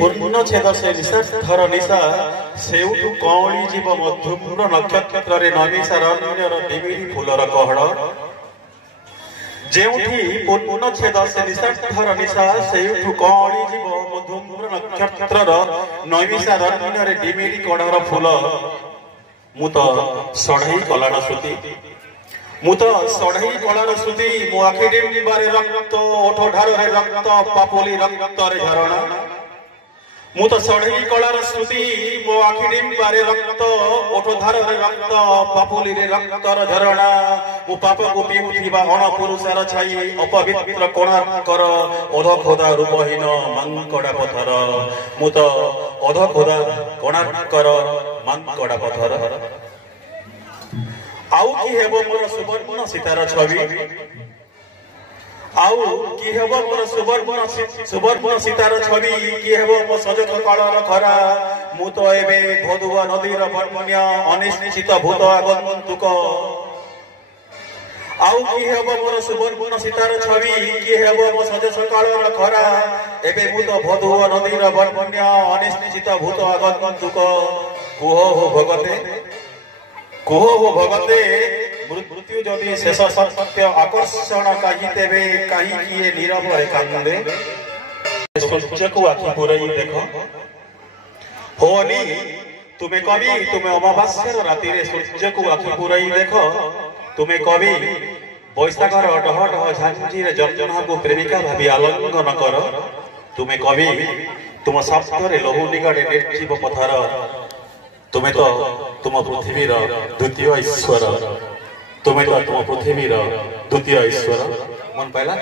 पूर्ण छेद से निशाधर निशा सेउठु कौली जीव मधुम्र नक्षत्र रे नैमिषारण्यर देवीरी फूलर कहड़ जेउठी पूर्ण छेद से निशाधर निशा सेउठु कौली जीव मधुम्र नक्षत्र नैमिषारण्यर देवीरी कढ़र फूल मु तो सढ़ई कलाड़ श्रुति मु तो सढ़ई कलाड़ श्रुति मो आखि डिंबारे रक्त ओठ ढारे रक्त पापुली रक्त रे झरणा मु तो सढ़ई कलार श्रुति मो आखि डिंबारे रक्त ओठधार रक्त पापुली रे रक्तर झरणा मु पाप को पीउथिबा अण पुरुषर छाई अपवित्र कोणार्कर ओध खोदा रूपहीन मांकड़ा पथर मु तो ओध खोदा कोणार्कर मांकड़ा पथर आउ कि हेबो मोर सुवर्ण सीतार छवि आउ कि हेबो मोर सुवर्ण सीतार छवि कि हेबो मो सज सकाळर खरा मु तो एबे भदुआ नदीर बन्या अनिश्चित भूत आगन्तुक आउ कि हेबो मोर सुवर्ण सीतार छवि कि हेबो मो सज सकाळर खरा एबे मु तो भदुआ नदीर बन्या अनिश्चित भूत आगन्तुक कुह हो भगते मृत्यु जदि शेष सत्य आकर्षण कही तेबे कहीं किए नीरव कांदे सूर्य को आखि पुरई देख होनी तुम्हें कवि तुम्हें अमावास्यार राति रे सूर्य को आखि पुरई देख तुम्हें कवि बैशाखर डह डह झांझी रे जर्जना को प्रेमिका भाभी आलिंगन कर तुम्हें कवि तुम शब्द रे लहु निगाड़े निर्जीव पथर तुम्हें तो तुम पृथ्वीर द्वितीय ईश्वर तुम्हें तो तुम पृथ्वीर द्वितीय ईश्वर मन पाइला।